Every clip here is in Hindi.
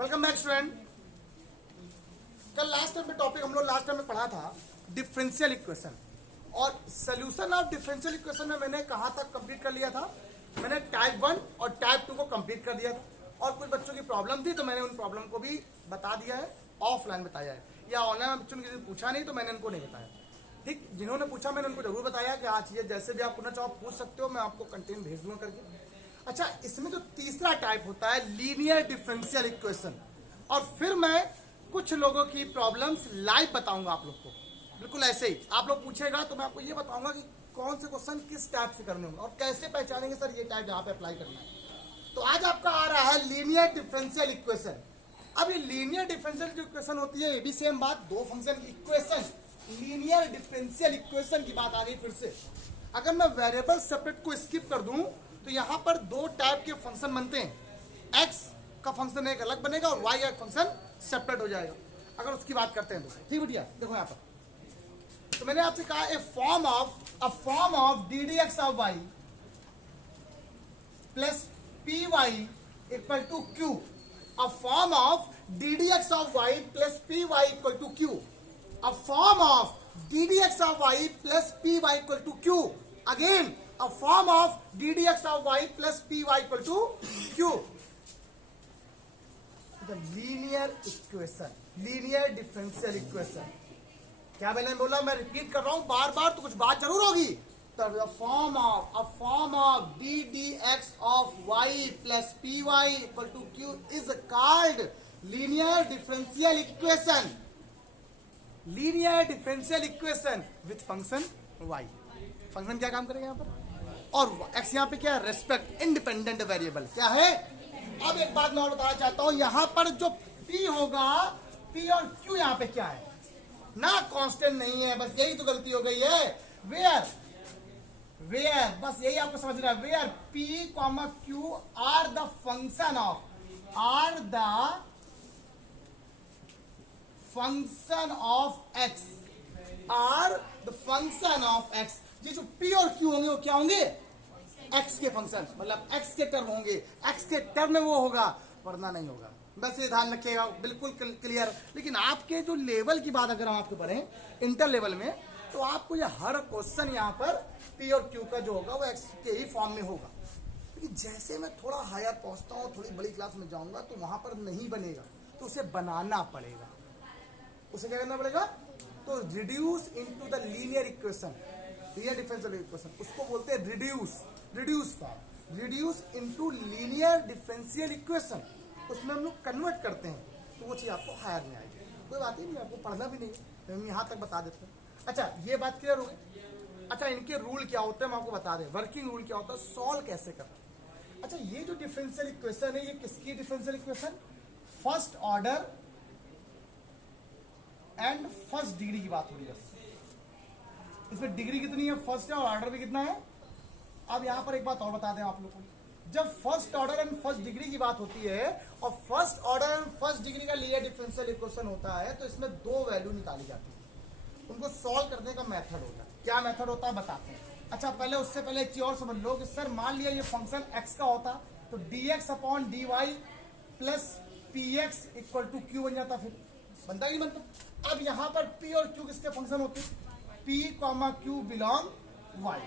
Welcome back student. कल लास्ट टाइम पे टॉपिक हम लोग लास्ट टाइम में पढ़ा था डिफरेंशियल इक्वेशन, और सोल्यूशन ऑफ डिफरेंशियल इक्वेशन में मैंने कहाँ तक कंप्लीट कर लिया था। मैंने टाइप 1 और टाइप 2 को कंप्लीट कर दिया था, और कुछ बच्चों की प्रॉब्लम थी तो मैंने उन प्रॉब्लम को भी बता दिया है, ऑफलाइन बताया है, या ऑनलाइन बच्चों ने किसी ने पूछा नहीं तो मैंने उनको नहीं बताया। ठीक, जिन्होंने पूछा मैंने उनको जरूर बताया कि हाँ चीज़ें जैसे भी आप पुनः चाहो पूछ सकते हो, मैं आपको कंटेंट भेज दूंगा करके। अच्छा, इसमें जो तीसरा टाइप होता है लीनियर डिफरेंशियल इक्वेशन, और फिर मैं कुछ लोगों की प्रॉब्लम्स लाइव बताऊंगा आप लोग को, बिल्कुल ऐसे ही आप लोग पूछेगा तो मैं आपको ये बताऊंगा कि कौन से क्वेश्चन किस टाइप से करने होंगे और कैसे पहचानेंगे सर ये टाइप यहाँ पे अप्लाई करना है। तो आज आपका आ रहा है लीनियर डिफरेंशियल इक्वेशन। अब ये लीनियर डिफरेंशियल जो इक्वेशन होती है ये भी सेम बात, दो फंक्शन की इक्वेशन, लीनियर डिफरेंशियल इक्वेशन की बात आ गई फिर से। अगर मैं वेरिएबल सेपरेट को स्किप कर दूं तो यहाँ पर दो टाइप के फंक्शन बनते हैं, एक्स का फंक्शन एक अलग बनेगा और वाई का फंक्शन सेपरेट हो जाएगा। अगर उसकी बात करते हैं तो ठीक बेटिया, देखो यहाँ पर तो मैंने आपसे कहा a form of D D X of Y plus P Y equal to Q, a form of D D X of Y plus P Y equal to Q, a form of ddx of y plus py equal to q, again a form of ddx of y plus py equal to q, the linear equation, linear differential equation। क्या मैंने बोला, मैं रिपीट कर रहा हूं बार बार तो कुछ बात जरूर होगी। तो a form of ddx of y plus py equal to q is called linear differential equation, linear differential equation with function y। Function क्या काम करेगा यहाँ पर, और x यहाँ पे क्या है, रेस्पेक्ट इंडिपेंडेंट वेरिएबल क्या है। अब एक बात मैं और बताना चाहता हूं, यहाँ पर जो p होगा, p और q यहाँ पे क्या है ना, कांस्टेंट नहीं है, बस यही तो गलती हो गई है। वेयर बस यही आपको समझना है, where p, q are the function of x, are the function of x। ये जो p और q होंगे वो क्या होंगे, x के फंक्शन, मतलब x के टर्म होंगे, x के टर्म में वो होगा वरना नहीं होगा। बस ये ध्यान रखिएगा, बिल्कुल क्लियर। लेकिन आपके जो लेवल की बात अगर हम आपको पढ़ें इंटर लेवल में, तो आपको ये हर क्वेश्चन यहाँ पर p और q का जो होगा वो x के ही फॉर्म में होगा। लेकिन जैसे मैं थोड़ा हायर पहुंचता हूँ, थोड़ी बड़ी क्लास में जाऊंगा तो वहां पर नहीं बनेगा, तो उसे बनाना पड़ेगा। उसे क्या करना पड़ेगा, तो reduce into the linear equation, linear differential equation, उसको बोलते हैं reduce form, reduce into linear differential equation. उसमें हम लोग कन्वर्ट करते हैं तो वो चीज़ आपको हायर में आएगी। कोई बात ही नहीं, आपको पढ़ना भी नहीं है, हम यहाँ तक बता देते हैं। अच्छा, ये बात क्लियर हो गई। अच्छा, इनके रूल क्या होते हैं हम आपको बता दें, वर्किंग रूल क्या होता है, सॉल्व कैसे करते हैं। अच्छा, ये जो डिफरेंशियल इक्वेशन है ये किसकी differential equation, first order and first degree की बात हो रही है। बस इसमें डिग्री कितनी है, फर्स्ट है, और ऑर्डर भी कितना है। अब यहां पर एक बात और बता दें आप लोगों को, जब first order and first degree की बात होती है और first order and first degree का लीनियर डिफरेंशियल इक्वेशन होता है, तो इसमें दो वैल्यू निकाली जाती है, उनको सॉल्व करने का मेथड होता है। क्या मेथड होता है बताते हैं। अच्छा, पहले उससे पहले एक चीज और समझ लो कि सर मान लिया ये फंक्शन x का होता तो dx upon dy plus px equal to q बन जाता, फिर बनता ही नहीं बनता। अब यहां पर p और q किसके फंक्शन होते हैं, p, q belong y,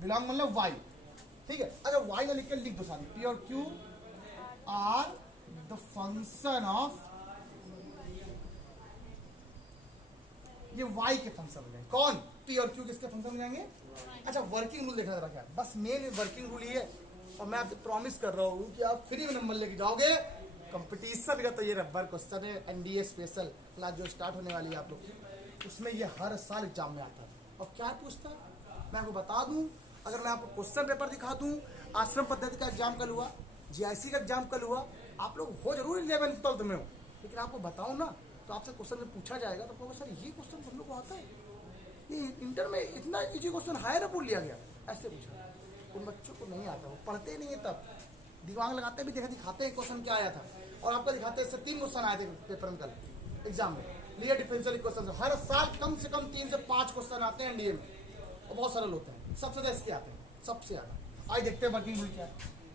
belong मतलब y, ठीक है। अगर y ना लिख के लिख दो सारी, p और q are the function of, ये y के फंक्शन हो जाएंगे। कौन, p और q किसके फंक्शन हो जाएंगे। अच्छा, वर्किंग रूल देखना जरा क्या, बस मेन वर्किंग रूल ये है, और मैं आपसे प्रॉमिस कर रहा हूँ कि आप फ्री में नंबर लेके जाओगे। कंपटीशन का तो ये रबर क्वेश्चन है, एनडीए स्पेशल क्लास जो स्टार्ट होने वाली है आप लोग की, उसमें ये हर साल एग्जाम में आता है। और क्या पूछता है मैं आपको बता दूं, अगर मैं आपको क्वेश्चन पेपर दिखा दूं, आश्रम पद्धति का एग्जाम कल हुआ, जीआईसी का एग्जाम कल हुआ, आप लोग हो जरूर 11th 12th में हो, लेकिन आपको बताऊं ना तो आपसे क्वेश्चन में पूछा जाएगा तो आपको सर ये क्वेश्चन हम लोग को आता है, ये इंटर में इतना इजी क्वेश्चन हायर बोल लिया गया, ऐसे पूछा। उन बच्चों को नहीं आता, वो पढ़ते नहीं है, तब दिमाग लगाते भी दिखाते हैं क्वेश्चन क्या आया था, और आपको दिखाते हैं 3 क्वेश्चन आए थे पेपर में कल एग्जाम में, लीनियर डिफरेंशियल इक्वेशन। हर साल कम से कम 3 से 5 क्वेश्चन आते हैं एनडीए में, और बहुत सरल होते हैं, सबसे ज्यादा इसके आते हैं सबसे ज्यादा। आज देखते हैं वर्किंग रूल क्या है।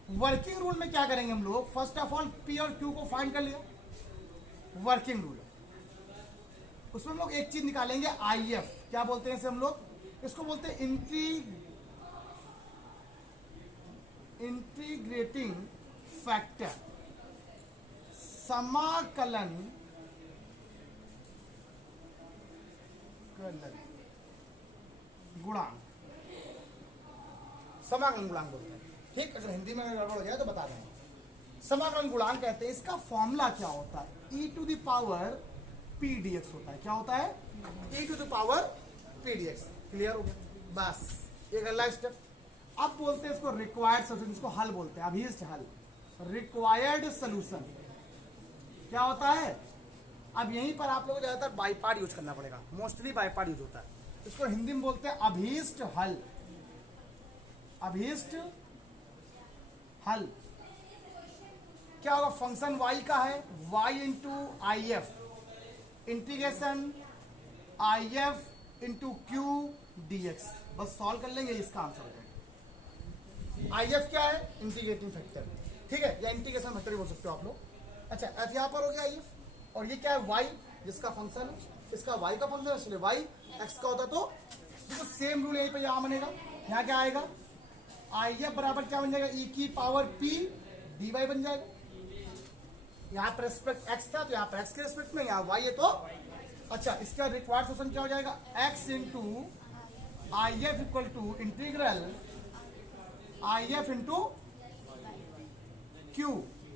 वर्किंग रूल में क्या करेंगे हम लोग, फर्स्ट ऑफ ऑल पी और क्यू को फाइंड कर लिया, वर्किंग रूल उसमें हम लोग एक चीज निकालेंगे आई एफ, क्या बोलते हैं इसे हम लोग, इसको बोलते हैं इंटीग्रेटिंग फैक्टर, समाकलन गुणांक, समाकलन गुणांक बोलते हैं। ठीक, अगर हिंदी में गड़बड़ हो जाए तो बता दें। समाकलन गुणांक कहते हैं, इसका फॉर्मूला क्या होता है, e to the power P DX होता है। क्या होता है, e to the power P DX. Clear हो गया, बस ये अगला स्टेप। अब बोलते हैं इसको रिक्वायर्ड सोल्यूशन, इसको हल बोलते हैं, अभीष्ट हल, रिक्वायर्ड सोल्यूशन क्या होता है। अब यहीं पर आप लोगों को ज्यादातर बाई पार्ट यूज करना पड़ेगा, मोस्टली बाई पार्ट यूज होता है। इसको हिंदी में बोलते हैं अभीष्ट हल, अभीष्ट हल। क्या होगा, फंक्शन y का है, y into I F, integration I F into Q D x, बस सॉल्व कर लेंगे, इसका आंसर हो जाएगा। आई एफ क्या है, इंटीग्रेटिंग फैक्टर, ठीक है, या इंटीग्रेशन फैक्टर भी बोल सकते हो आप लोग। अच्छा, एफ यहाँ पर हो गया आई एफ, और ये क्या है y, जिसका फंक्शन है, इसका y का फंक्शन है, इसलिए y x का होता, तो सेम रूल यहीं पे यहाँ बनेगा। यहाँ क्या आएगा, आई एफ बराबर क्या बन जाएगा, e की पावर p dy बन जाएगा। यहाँ पर रेस्पेक्ट x था तो यहाँ पर x के रेस्पेक्ट में, यहाँ y है तो अच्छा, इसका रिक्वायर्ड सोल्यूशन क्या हो जाएगा, x into I F equal to integral I F into Q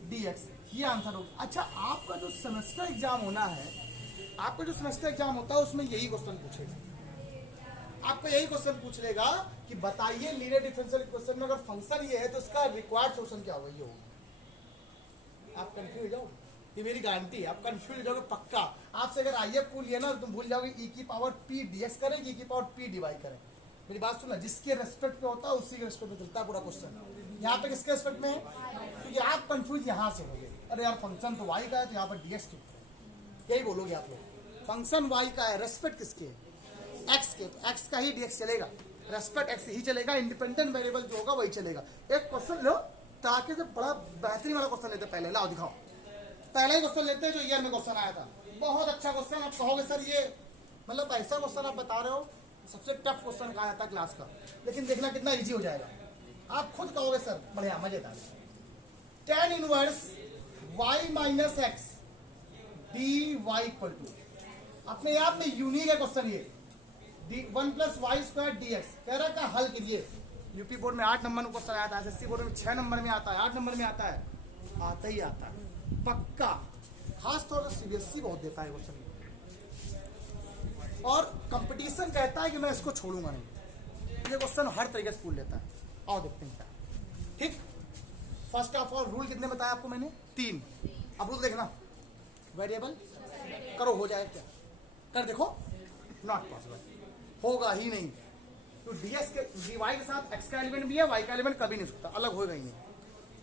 D X, ये आंसर होगा। अच्छा, आपका जो सेमेस्टर एग्जाम होना है, आपका जो सेमेस्टर एग्जाम होता है उसमें यही क्वेश्चन पूछेगा, आपको यही क्वेश्चन पूछ लेगा कि बताइए लीनियर डिफरेंशियल इक्वेशन में अगर फंक्शन ये है तो इसका रिक्वायर्ड सोल्यूशन क्या होगा, ये होगा। आप कंफ्यूज हो जाओगे, ये मेरी गारंटी है, आप कंफ्यूज हो जाओगे पक्का। आपसे अगर आई एफ को लिया ना तो तुम भूल जाओगे ई की पावर पी डीएक्स करें, ई की पावर पी डिवाइड करें। मेरी बात सुनना, जिसके रेस्पेक्ट पे होता है उसी के रेस्पेक्ट में चलता है पूरा क्वेश्चन। यहाँ पे किसके रेस्पेक्ट में है, क्योंकि आप कंफ्यूज यहाँ से हो गए, अरे यार फंक्शन तो वाई का है तो यहाँ पर डीएक्स क्यों, यही बोलोगे आप लोग। फंक्शन वाई का है, रेस्पेक्ट किसके है, एक्स के, तो एक्स का ही डीएक्स चलेगा, रेस्पेक्ट एक्स ही चलेगा, इंडिपेंडेंट वेरिएबल जो होगा वही चलेगा। एक क्वेश्चन लो ताकि से बड़ा बेहतरीन वाला क्वेश्चन लेते, पहले लाओ दिखाओ, पहला ही क्वेश्चन लेते हैं जो ईयर में क्वेश्चन आया था, बहुत अच्छा क्वेश्चन। आप कहोगे सर ये मतलब ऐसा क्वेश्चन आप बता रहे हो, सबसे टफ क्वेश्चन कहा जाता है क्लास का, लेकिन देखना कितना इजी हो जाएगा, आप खुद कहोगे सर बढ़िया मजेदार। tan inverse y minus X D Y equal to, अपने आप में यूनिक है क्वेश्चन ये, one plus Y square D X कह रहा है, हल कीजिए। यूपी बोर्ड में 8 नंबर में क्वेश्चन आया था, एसएससी बोर्ड में 6 नंबर में आता है, 8 नंबर में आता है, आता ही आता है पक्का, खास तौर से सीबीएसई बहुत देता है क्वेश्चन, और कंपटीशन कहता है कि मैं इसको छोड़ूंगा नहीं, ये क्वेश्चन हर तरीके से पूछ लेता है। आओ देखते हैं, ठीक। फर्स्ट ऑफ ऑल रूल कितने बताया आपको मैंने, 3। अब रूल देखना, वेरिएबल करो हो जाए क्या, कर देखो, नॉट पॉसिबल, होगा ही नहीं, तो डीएस के डीवाई के साथ एक्स का एलिमेंट भी है, वाई का एलिमेंट कभी नहीं सकता, अलग होगा ही नहीं।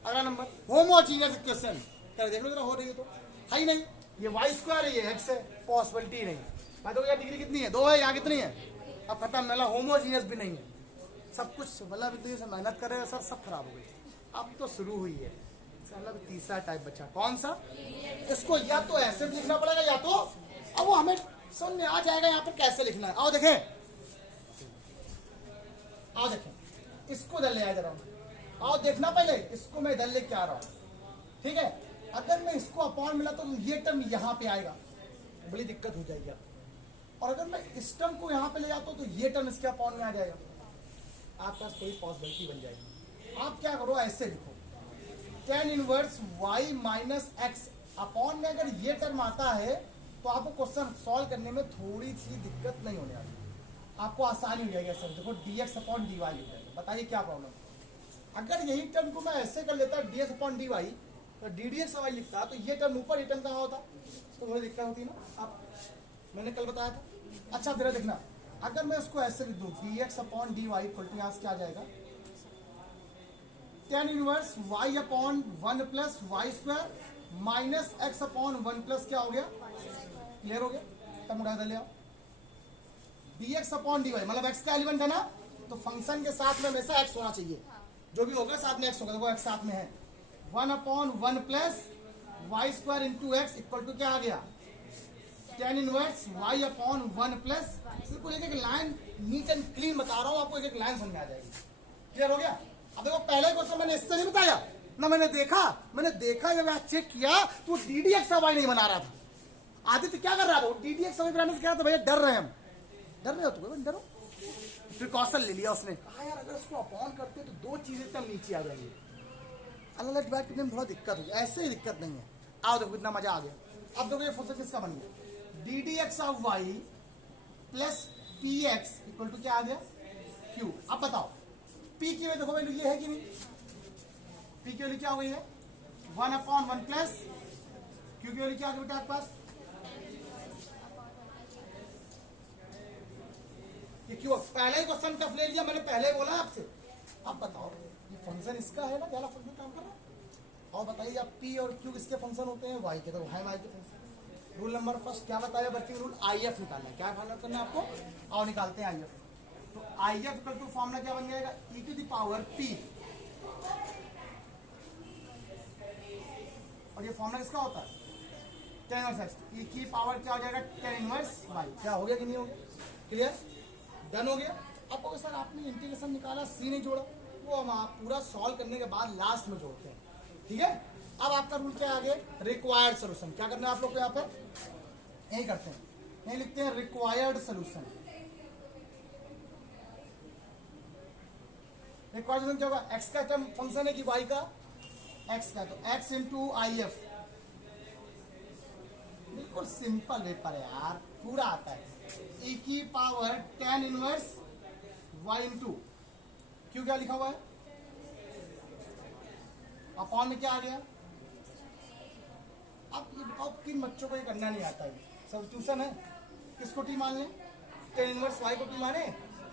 अगला नंबर होमोजीनियस इक्वेशन, कर देख लो जरा, हो रही है तो है ही नहीं, ये वाई स्क्वायर है, ये एक्स है, पॉसिबिलिटी नहीं। मैं तो यार डिग्री कितनी है, 2 है, यहाँ कितनी है, अब खत्म, मतलब होमोजीनियस भी नहीं है, सब कुछ मतलब इतनी से मेहनत कर रहे हैं सर, सब खराब हो गई। अब तो शुरू हुई है, मतलब तीसरा टाइप बचा, कौन सा, इसको या तो ऐसे भी लिखना पड़ेगा, या तो अब वो हमें समझ में आ जाएगा यहाँ पर कैसे लिखना है। आओ देखें, आओ देखें, इसको इधर ले आया जरा, आओ देखना पहले, इसको मैं इधर लेके आ रहा हूँ, ठीक है। अगर मैं इसको अपॉन मिला तो ये टर्म यहाँ पे आएगा, बड़ी दिक्कत हो जाएगी, और अगर मैं इस टर्म को यहाँ पे ले जाता हूँ तो ये टर्म इसके अपॉन में आ जाएगा, आपके पास कोई पॉसिबिलिटी बन जाएगी। आप क्या करो, ऐसे लिखो, tan inverse y minus X upon में अगर ये टर्म आता है तो आपको क्वेश्चन सॉल्व करने में थोड़ी सी दिक्कत नहीं होने वाली, आपको आसानी हो जाएगी। सर देखो dx अपॉन dy हो जाएगा, बताइए क्या प्रॉब्लम। अगर यही टर्म को मैं ऐसे कर लेता dx अपॉन dy, तो ddx वाई लिखता तो ये टर्म ऊपर, ये टर्म कहाँ होता, तो थोड़ी दिक्कत होती है ना, आप मैंने कल बताया था। अच्छा फिर देखना, अगर मैं इसको ऐसे लिख दूँ dx upon dy equal to, यहाँ से क्या आ जाएगा, tan inverse y upon 1 plus Y square minus X upon 1 plus क्या हो गया, क्लियर हो गया, तब उठा ले आओ, dx अपॉन dy मतलब x का एलिमेंट है ना, तो फंक्शन के साथ में हमेशा x होना चाहिए, जो भी होगा साथ में एक्स होगा, देखो एक्स साथ में है, 1/1 plus Y square into X equal to क्या आ गया, tan inverse y upon 1 plus, बिल्कुल एक एक लाइन नीट एंड क्लीन बता रहा हूँ आपको, एक एक लाइन समझ में आ जाएगी। क्लियर हो गया? अब देखो पहले क्वेश्चन मैंने इससे नहीं बताया ना, मैंने देखा जब मैं चेक किया तो डी डी एक्स वाई नहीं बना रहा था। आदित्य क्या कर रहा था, डी डी एक्स वाई बनाने से क्या था, भैया डर रहे हम, डर रहे हो तो कोई डरो, प्रिकॉशन ले लिया उसने, कहा यार अगर इसको अपॉन करते तो दो चीजें एकदम नीचे आ जाएंगी, अलग डिवाइड करने में थोड़ा दिक्कत होगी, ऐसे ही दिक्कत नहीं है। आओ देखो कितना मजा आ गया। अब देखो ये फंक्शन किसका बन गया, D D X of Y plus P X equal to क्या आ गया, क्यू। अब बताओ पी की वैल्यू देखो वैल्यू ये है कि नहीं, पी की वैल्यू क्या हो गई है, 1/1 प्लस क्यू की वैल्यू क्या आ गई बेटा आपके पास, ये क्यों, पहले ही क्वेश्चन टफ ले लिया मैंने, पहले बोला आपसे। अब बताओ ये फंक्शन इसका है ना, पहला फंक्शन काम कर रहा है, और बताइए आप पी और क्यू किसके फंक्शन होते हैं, वाई के, तो है वाई के फंक्शन। रूल नंबर फर्स्ट क्या बताया बच्चे, रूल आई एफ निकालना है, क्या फाइंड करना है आपको, और निकालते हैं आई एफ। तो I F equal to formula क्या बन जाएगा, E to the power P, और ये फॉर्मूला किसका होता है, tan इनवर्स एक्स, ई की पावर क्या हो जाएगा, tan इनवर्स वाई। क्या हो गया कि नहीं हो गया, क्लियर, डन हो गया। अब सर आपने इंटीग्रेशन निकाला, सी नहीं जोड़ा, वो हम आप पूरा सॉल्व करने के बाद लास्ट में जोड़ते हैं, ठीक है। अब आपका रूल क्या आगे, रिक्वायर्ड सोल्यूशन, क्या करना है आप लोग को यहाँ पर, यही करते हैं, यही लिखते हैं रिक्वायर्ड सोल्यूशन। रिक्वायर्ड सोल्यूशन क्या होगा, एक्स का टर्म फंक्शन है कि वाई का, एक्स का, तो एक्स इंटू आई एफ, बिल्कुल सिंपल पेपर है यार, पूरा आता है, ई की power tan inverse y into क्यों, क्या लिखा हुआ है, अपॉन में क्या आ गया। अब ये बताओ किन बच्चों को ये करना नहीं आता है, सब्स्टिट्यूशन है, किसको टी मान लें, tan इनवर्स y को टी माने,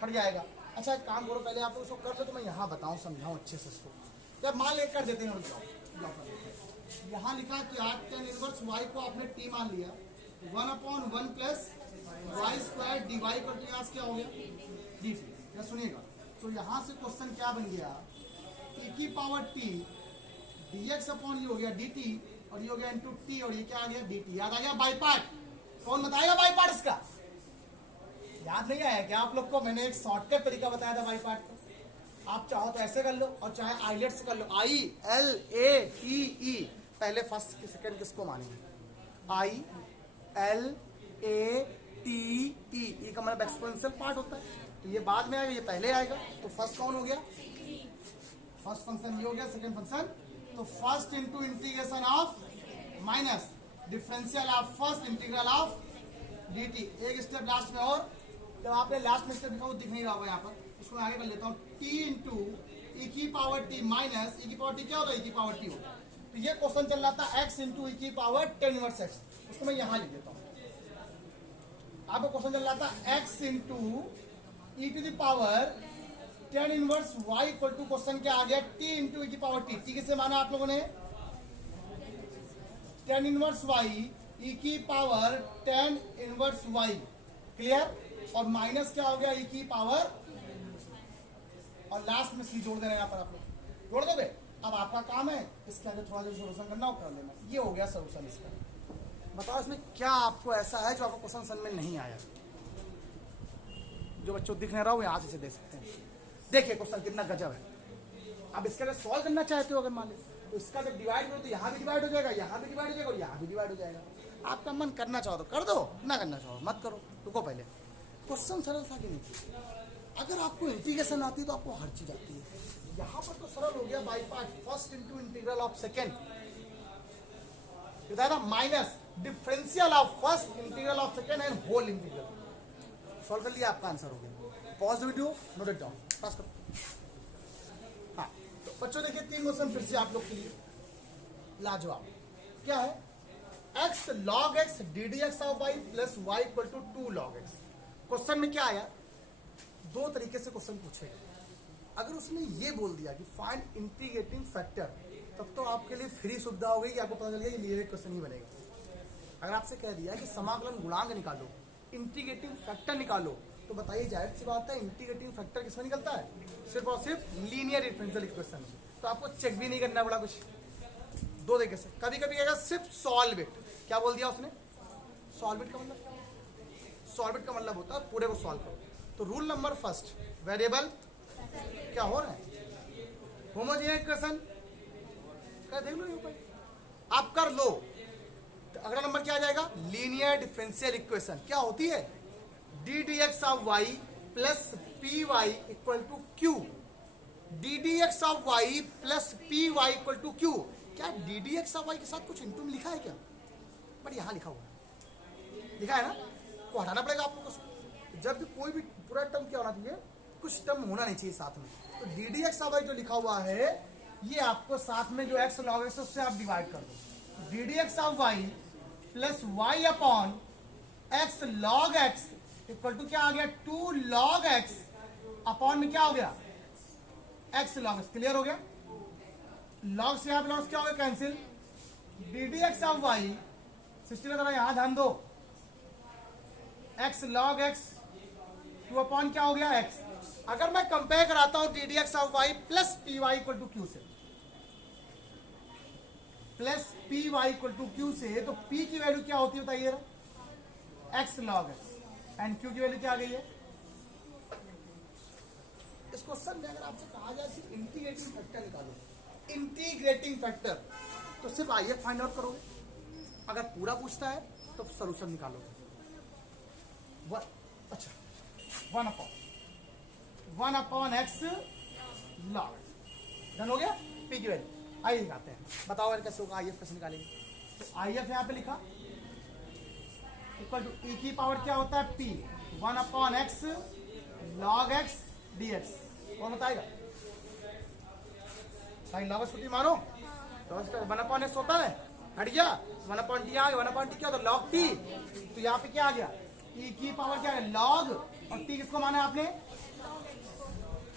हट जाएगा। अच्छा एक काम करो, पहले आप लोग इसको कर लो तो मैं यहाँ बताऊँ, समझाऊँ अच्छे से इसको, जब मान ले कर देते हैं, यहाँ लिखा क्या, tan इनवर्स y को आपने टी मान लिया, 1/1 plus Y square D Y का क्या हो गया, डी टी। या सुनिएगा, तो यहाँ से क्वेश्चन क्या बन गया, e की power T D x upon ये हो गया डी टी, और ये हो गया इंटू टी, और ये क्या आ गया डी टी। याद आ गया बाई पार्ट, कौन बताएगा बाई पार्ट इसका, याद नहीं आया क्या आप लोग को, मैंने एक शॉर्टकट तरीका बताया था बाई पार्ट का, आप चाहो तो ऐसे कर लो और चाहे आईलेट्स कर लो, I L A T E, पहले फर्स्ट की सेकंड किसको मानेंगे, I L A T E का मतलब एक्सपोनेंशियल पार्ट होता है, तो ये बाद में आएगा, ये पहले आएगा, तो फर्स्ट कौन हो गया, फर्स्ट फंक्शन ये हो गया, सेकंड फंक्शन, तो first into integration of minus differential of first integral of D T. एक स्टेप लास्ट में, और जब आपने लास्ट में स्टेप लिखा वो दिख नहीं रहा होगा यहाँ पर, उसको मैं आगे कर लेता हूँ, टी इंटू ई की पावर टी माइनस ई की पावर टी क्या होता है, ई की पावर टी होता है। तो ये क्वेश्चन चल रहा था एक्स इंटू ई की पावर tan इनवर्स एक्स, उसको मैं यहाँ लिख देता हूँ। आपको क्वेश्चन चल रहा था x into E to the power tan inverse y equal to, question क्या आ गया, t इंटू ई की पावर t, t किसे माना आप लोगों ने, tan इनवर्स y ई की power tan inverse y, clear, और माइनस क्या हो गया ई की पावर, और लास्ट में सी जोड़ देना है यहाँ पर, आप लोग जोड़ दोगे। अब आपका काम है इसके आगे थोड़ा जो सोल्यूशन करना हो कर लेना, ये हो गया सोल्यूशन इसका। बताओ इसमें क्या आपको ऐसा है जो आपको क्वेश्चन समझ में नहीं आया, जो बच्चों दिख नहीं रहा हो यहाँ से देख सकते हैं। देखिए क्वेश्चन कितना गजब है, अब इसके अगर सॉल्व करना चाहते हो, अगर मान लो तो इसका जब डिवाइड करो तो यहाँ भी डिवाइड हो जाएगा, यहाँ भी डिवाइड हो जाएगा, और यहाँ भी डिवाइड हो जाएगा। आपका मन करना चाहो तो कर दो, ना करना चाहो मत करो। रुको पहले, क्वेश्चन सरल था कि नहीं थी? अगर आपको इंटीग्रेशन आती है तो आपको हर चीज आती है। यहाँ पर तो सरल हो गया, by part first into integral of second minus differential of first integral of second and whole integral. Solve कर लिया, आपका आंसर हो गया। Pause video, note it down, pass करो। हाँ तो बच्चों देखिए 3 क्वेश्चन फिर से आप लोग के लिए लाजवाब। क्या है, x log x D D X of Y plus Y equal to 2 log x। Question में क्या आया, 2 तरीके से क्वेश्चन पूछेगा। अगर उसने ये बोल दिया कि फाइंड इंटीग्रेटिंग फैक्टर, तब तो आपके लिए फ्री सुविधा हो गई कि आपको पता चल गया कि लीनियर क्वेश्चन ही बनेगा। अगर आपसे कह दिया कि समाकलन गुणांक निकालो, इंटीग्रेटिंग फैक्टर निकालो, तो बताइए जाहिर सी बात है इंटीग्रेटिंग फैक्टर किसमें निकलता है, सिर्फ और सिर्फ लीनियर डिफरेंशियल इक्वेशन में, तो आपको चेक भी नहीं करना पड़ा कुछ। दो तरीके से, कभी कभी कहेगा सिर्फ सॉल्व इट। क्या बोल दिया उसने? सॉल्व इट का मतलब होता है पूरे को सॉल्व करो। तो रूल नंबर फर्स्ट, वेरिएबल क्या हो रहा है, होमोजेनियस इक्वेशन का देख लो ऊपर, आप कर लो। तो अगला नंबर क्या आ जाएगा? Linear differential equation. क्या होती है? D D X of Y plus P Y equal to Q. D D X of Y plus P Y equal to Q. क्या D D X of Y के साथ कुछ इंटू में लिखा है क्या? बट यहाँ लिखा हुआ है, लिखा है ना, को हटाना पड़ेगा आपको। जब भी कोई भी पूरा टर्म क्या होना चाहिए, कुछ टर्म होना नहीं चाहिए साथ में। तो D D X of Y जो लिखा हुआ है, ये आपको साथ में जो एक्स लॉग एक्स उससे आप डिवाइड कर दो। D D X of Y plus Y upon X log X equal to क्या आ गया? 2 लॉग एक्स अपॉन में क्या हो गया? X log x. क्लियर हो गया? लॉग से आप लॉग क्या हो गया? Cancel. D D X of Y system में यहां ध्यान दो, एक्स लॉग एक्स 2 अपॉन क्या हो गया? एक्स। अगर मैं कंपेयर कराता हूं D D X of Y plus P Y equal to Q से, plus P Y equal to Q से, तो पी की वैल्यू क्या होती है बताइए? X log X. And Q की वैल्यू क्या आ गई है? इस क्वेश्चन में अगर आपसे कहा जाए सिर्फ इंटीग्रेटिंग फैक्टर निकालो, इंटीग्रेटिंग फैक्टर, तो सिर्फ आइए फाइंड आउट करोगे। अगर पूरा पूछता है तो सोल्यूशन निकालोगे। अच्छा, one upon X log. Done हो गया? पी की वैल्यू आइए निकालते हैं, बताओ यार कैसे होगा। आई एफ कैसे निकालेंगे? तो आई एफ यहां पे लिखा इक्वल टू ई की पावर क्या होता है? P 1 upon X log x D x. कौन बताएगा भाई? लॉग एक्स को मानो, लॉग एक्स 1 अपॉन एक्स होता है, हट गया 1 अपॉन टी आ गया। 1 अपॉन टी क्या होता है? Log T. तो यहाँ पे क्या आ गया? ई की पावर क्या है? लॉग, और टी किसको माना है आपने?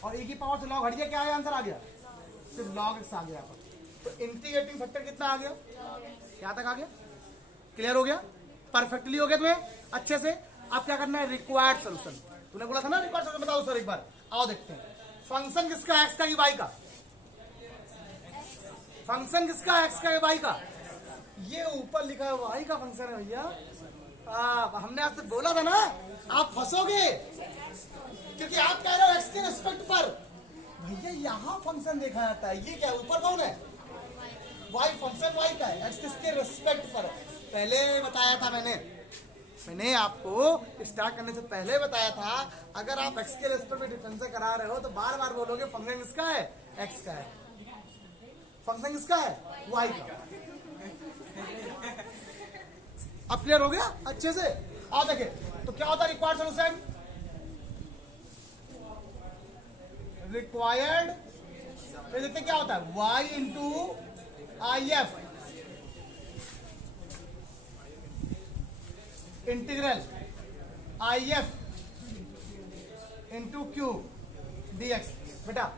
और ई की पावर से लॉग हट गया, क्या है आंसर आ गया? सिर्फ लॉग एक्स आ गया। तो इंटीग्रेटिंग फैक्टर कितना आ गया? क्या तक आ गया? क्लियर हो गया? परफेक्टली हो गया तुम्हें अच्छे से? अब क्या करना है? Required solution. तूने बोला था ना रिक्वायर्ड सोल्यूशन, बताओ सर एक बार। आओ देखते हैं। फंक्शन किसका? एक्स का कि वाई का? फंक्शन किसका? एक्स का या वाई का? ये ऊपर लिखा है वाई का फंक्शन है भैया। हमने आपसे बोला था ना आप फंसोगे, क्योंकि आप कह रहे हो एक्स के रिस्पेक्ट पर। भैया यहाँ फंक्शन देखा जाता है, ये क्या ऊपर कौन है? वाई। फंक्शन वाई का है, एक्स किसके रिस्पेक्ट पर। पहले बताया था मैंने आपको स्टार्ट करने से पहले बताया था, अगर आप एक्स के रिस्पेक्ट में डिफरेंशियल करा रहे हो तो बार बार बोलोगे फंक्शन किसका है? एक्स का है। फंक्शन किसका है? वाई का। अब क्लियर हो गया अच्छे से? आओ देखे तो क्या होता है रिक्वायर्ड सोल्यूशन? रिक्वायर्ड तो देखते क्या होता है? Y into I F integral I F into Q D X. बेटा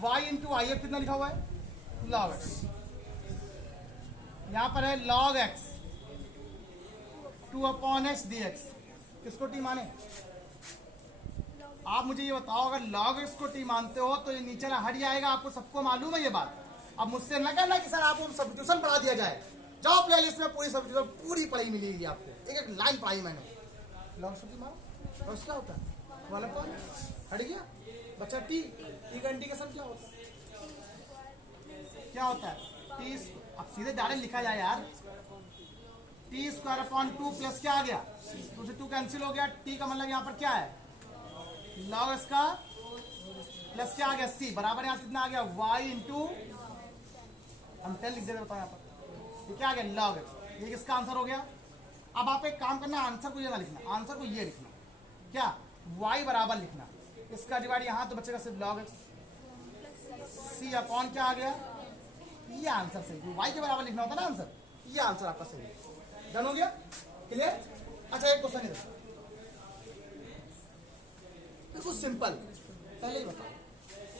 y इंटू आई एफ कितना लिखा हुआ है? Log X. यहां पर है log X 2 upon X D X. किसको टी माने? आप मुझे ये बताओ, अगर लॉग एक्स को टी मानते हो तो ये नीचे ना हट जाएगा, आपको सबको मालूम है ये बात। अब मुझसे न कहना कि सर आपको सब्स्टिट्यूशन पढ़ा दिया जाए। जाओ प्लेलिस्ट में पूरी सब्स्टिट्यूशन पूरी पढ़ाई मिलेगी आपको, एक एक लाइन पढ़ाई मैंने। लॉग एक्स मानो तो क्या होता है? 1 अपॉन हट गया बच्चा टी। टी का इंटीग्रेशन क्या होता है? क्या होता है? टी। अब सीधे डायरेक्ट लिखा जाए यार, टी स्क्वायर अपॉन 2 प्लस क्या आ गया? 2 से 2 कैंसिल हो गया। टी का मतलब यहाँ पर क्या है? लॉग एक्स का प्लस क्या आ गया? सी बराबर यहाँ कितना आ गया? वाई इंटू हम 10 लिख देते यहाँ पर, ये क्या आ गया? Log x. ये किसका आंसर हो गया? अब आप एक काम करना, आंसर को ये ना लिखना, आंसर को ये लिखना, क्या? वाई बराबर लिखना, इसका डिवाइड यहाँ तो बचेगा सिर्फ लॉग एक्स। सी अपॉन क्या आ गया? ये आंसर सही। वाई के बराबर लिखना होता ना आंसर, ये आंसर आपका सही है। डन हो गया? क्लियर? अच्छा एक क्वेश्चन है बिल्कुल सिंपल, पहले ही बताओ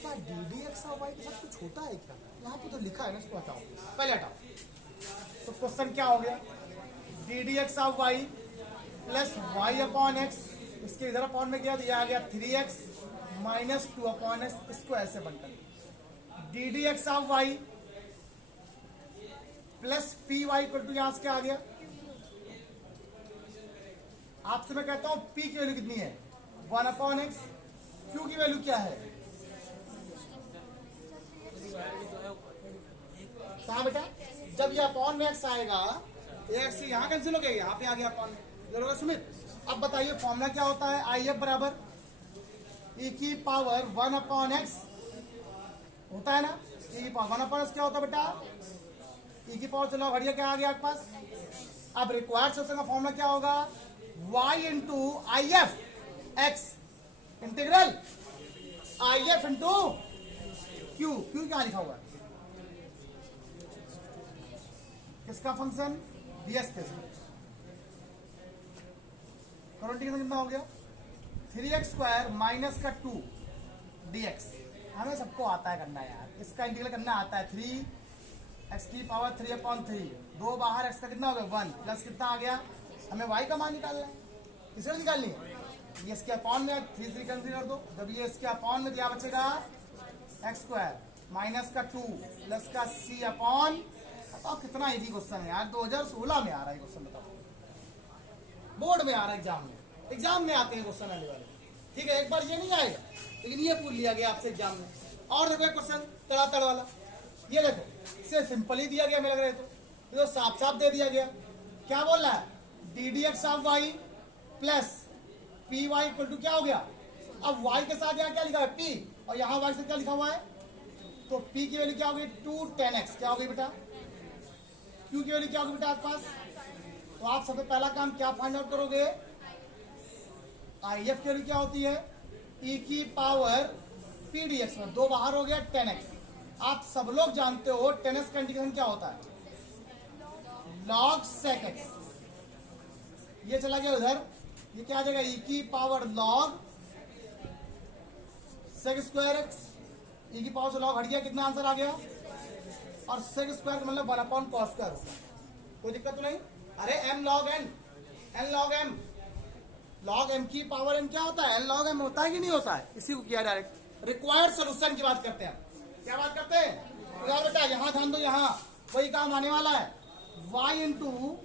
क्या डी डी एक्स और वाई के साथ कुछ होता है क्या? यहाँ पे तो लिखा है ना, इसको हटाओ, पहले हटाओ। तो क्वेश्चन क्या हो गया? D D X of Y plus Y upon X, इसके इधर अपॉन में गया तो यह आ गया 3x माइनस 2/x, इसको ऐसे बनकर D D X of Y plus P Y equal to यहां से क्या आ गया। आपसे मैं कहता हूं p की वैल्यू कितनी है 1/x, q की वैल्यू क्या है। कहा बेटा जब ये अपॉन में x आएगा x यहां कैंसिल हो गया, यहाँ पे आ गया अपॉन में। सुमित अब बताइए फॉर्मूला क्या होता है, आई एफ बराबर e की पावर 1/x होता है ना। e की पावर 1/x क्या होता है बेटा, e की पावर चलो घड़िया क्या आ गया आपके पास। अब रिक्वायर्ड सोल्यूशन का फॉर्मूला क्या होगा, y into I F x integral I F into Q. Q क्या लिखा हुआ है, किसका फंक्शन, ds के। करो इंटीग्रेशन कितना हो गया 3x² माइनस का 2 dx। हमें सबको आता है करना यार, इसका इंटीग्रल करना आता है 3x की पावर 3/3, 2 बाहर x का कितना हो गया 1 प्लस कितना आ गया, हमें y का मान निकालना है। किसको निकालनी है, ये इसके अपॉन में 3 कैंसिल कर दो, जब ये इसके अपॉन में क्या बचेगा x² माइनस का 2 प्लस का c/। बताओ कितना इजी क्वेश्चन है यार, 2016 में आ रहा है क्वेश्चन, बताओ बोर्ड में आ रहा है, एग्जाम में आते हैं क्वेश्चन आने वाले। ठीक है एक बार ये नहीं आएगा लेकिन ये पूछ लिया गया आपसे एग्जाम में। और देखो एक क्वेश्चन तड़ातड़ वाला, ये देखो इसे सिंपल ही दिया गया, मैं लग रहा है तो साफ साफ दे दिया गया। क्या बोल रहा है, D D X of Y plus P Y equal to क्या हो गया। अब y के साथ यहाँ क्या लिखा है p, और यहाँ y से क्या लिखा हुआ है, तो p की वैल्यू क्या होगी 2 10x क्या होगी बेटा, q की वैल्यू क्या होगी बेटा आपके पास। तो आप सबसे पहला काम क्या फाइंड आउट करोगे, आई एफ की वैल्यू क्या होती है e की पावर पी डी एक्स में 2 बाहर हो गया 10x। आप सब लोग जानते हो 10x का इंटीग्रेशन क्या होता है log sec x। ये चला गया उधर, ये क्या आ जाएगा e की power log sec square x, e की पावर से log हट गया, कितना आंसर आ गया, और sec स्क्वायर मतलब 1/cos स्क्वायर होगा, कोई दिक्कत तो नहीं। अरे m log n, n log m, log m की पावर n क्या होता है n log m होता है कि नहीं होता है, इसी को किया डायरेक्ट। रिक्वायर्ड सोल्यूशन की बात करते हैं, क्या बात करते हैं यार बेटा, यहां ध्यान दो, यहां वही काम आने वाला है, y into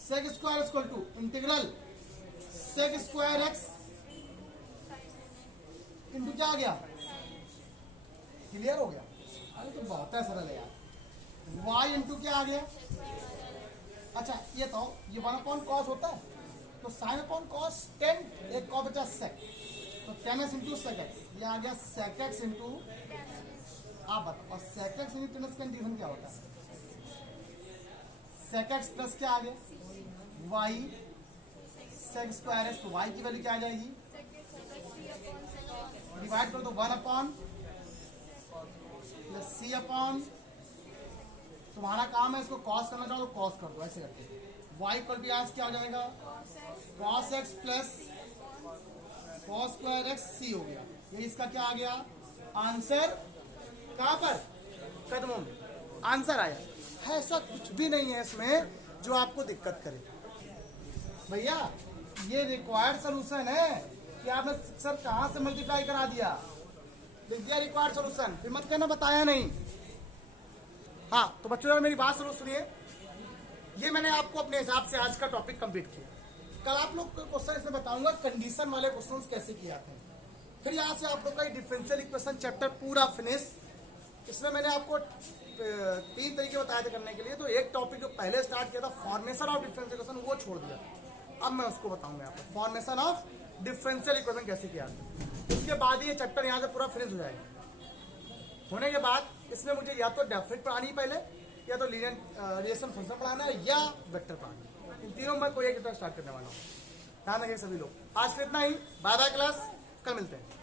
sec square equal to integral sec square x into क्या आ गया, क्लियर हो गया। अरे तो बहुत है सरल है यार, y इंटू क्या आ गया। अच्छा ये तो ये 1/cos होता है, तो sin/cos 10, एक कॉस बचा sec, तो 10x इंटू sec x, ये आ गया sec x इंटू, आप बताओ और sec x इंटू 10x का इंटीग्रेशन क्या होता है, sec x प्लस क्या आ गया y sec स्क्वायर x, तो y की वैल्यू क्या आ जाएगी, डिवाइड कर दो 1/, प्लस c/। तुम्हारा काम है इसको कॉस करना चाहो तो कॉस कर दो ऐसे करके, y इक्वल टू क्या हो जाएगा cos x plus cos square x c हो गया। ये इसका क्या आ गया आंसर, कहां पर कदमों में आंसर आया है, ऐसा कुछ भी नहीं है इसमें जो आपको दिक्कत करे। भैया ये रिक्वायर्ड सोल्यूशन है कि आपने सर कहां से मल्टीप्लाई करा दिया, लिख दिया रिक्वायर्ड सोल्यूशन, फिर मत कहना बताया नहीं। हाँ तो बच्चों मेरी बात सुनिए, ये मैंने आपको अपने हिसाब से आज का टॉपिक कंप्लीट किया। कल आप लोग को क्वेश्चन इसमें बताऊंगा कंडीशन वाले क्वेश्चंस कैसे किए जाते हैं। फिर यहाँ से आप लोग का डिफरेंशियल इक्वेशन चैप्टर पूरा फिनिश। इसमें मैंने आपको 3 तरीके बताए थे करने के लिए, तो एक टॉपिक जो पहले स्टार्ट किया था फॉर्मेशन ऑफ डिफरेंशियल इक्वेशन, वो छोड़ दिया। अब मैं उसको बताऊंगा आपको फॉर्मेशन ऑफ डिफरेंशियल इक्वेशन कैसे किया जाता है। इसके बाद ये चैप्टर यहाँ से पूरा फिनिश हो जाएगा। होने के बाद इसमें मुझे या तो डेफिनेट पढ़ानी है पहले, या तो लीनियर रिलेशन फंक्शन पढ़ाना है, या वेक्टर पढ़ाना है। इन तीनों में कोई एक स्टार्ट करने वाला हूँ। ध्यान रखिए सभी लोग। आज के इतना ही, बाय बाय क्लास, कल मिलते हैं।